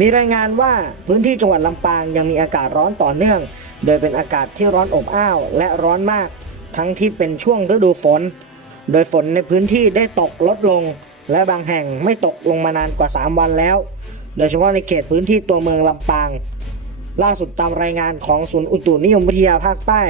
มีรายงานว่าพื้นที่จังหวัดลำปางยังมีอากาศร้อนต่อเนื่อง โดยเป็นอากาศที่ร้อนอบอ้าวและร้อนมาก ทั้งที่เป็นช่วงฤดูฝน โดยฝนในพื้นที่ได้ตกลดลง และบางแห่งไม่ตกลงมานานกว่า 3 วันแล้ว โดยเฉพาะในเขตพื้นที่ตัวเมืองลำปาง ล่าสุดตามรายงานของศูนย์อุตุนิยมวิทยาภาคใต้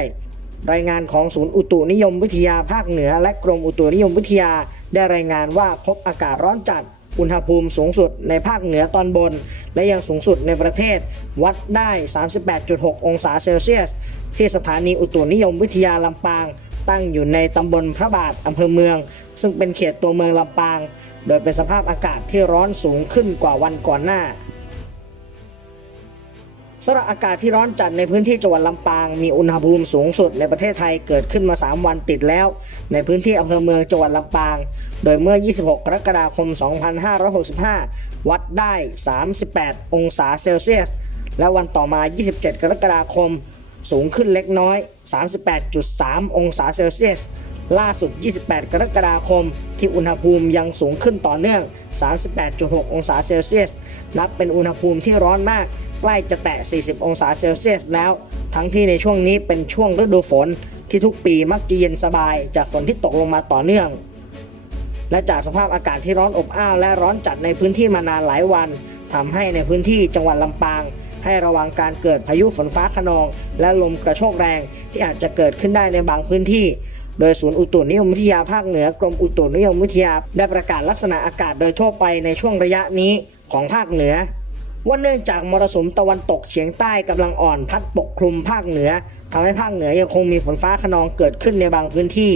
รายงานของศูนย์อุตุนิยมวิทยาภาคเหนือ และกรมอุตุนิยมวิทยา ได้รายงานว่าพบอากาศร้อนจัด อุณหภูมิสูงสุดในภาคเหนือตอนบน และยังสูงสุดในประเทศ วัดได้ 38.6 องศาเซลเซียส ที่สถานีอุตุนิยมวิทยาลำปาง ตั้งอยู่ในตำบลพระบาทอำเภอเมือง ซึ่งเป็นเขตตัวเมืองลำปาง โดยเป็นสภาพอากาศที่ร้อนสูงขึ้นกว่าวันก่อนหน้าำหรับอากาศที่ร้อนจัดในพื้นที่จังหวัดลำปาง มีอุณหภูมิสูงสุดในประเทศไทยเกิดขึ้นมา 3 วันติดแล้ว ในพื้นที่อำเภอเมืองจังหวัดลำปาง โดยเมื่อ 26 กรกฎาคม 2565 วัดได้ 38 องศาเซลเซียส และวันต่อมา 27 กรกฎาคม สูงขึ้นเล็กน้อย 38.3 องศาเซลเซียส ล่าสุด 28 กรกฎาคม ที่อุณหภูมิยังสูงขึ้นต่อเนื่อง 38.6 องศาเซลเซียส นับเป็นอุณหภูมิที่ร้อนมาก ใกล้จะแตะ 40 องศาเซลเซียสแล้ว ทั้งที่ในช่วงนี้เป็นช่วงฤดูฝน ที่ทุกปีมักจะเย็นสบายจากฝนที่ตกลงมาต่อเนื่อง และจากสภาพอากาศที่ร้อนอบอ้าวและร้อนจัดในพื้นที่มานานหลายวันทำให้ในพื้นที่จังหวัดลำปางให้ระวังการเกิดพายุฝนฟ้าขนอง และลมกระโชกแรงที่อาจจะเกิดขึ้นได้ในบางพื้นที่ โดยศูนย์อุตุนิยมวิทยาภาคเหนือกรมอุตุนิยมวิทยาได้ประกาศลักษณะอากาศโดยทั่วไปในช่วงระยะนี้ของภาคเหนือ ว่าเนื่องจากมรสุมตะวันตกเฉียงใต้กำลังอ่อนพัดปกคลุมภาคเหนือทำให้ภาคเหนือยังคงมีฝนฟ้าขนองเกิดขึ้นในบางพื้นที่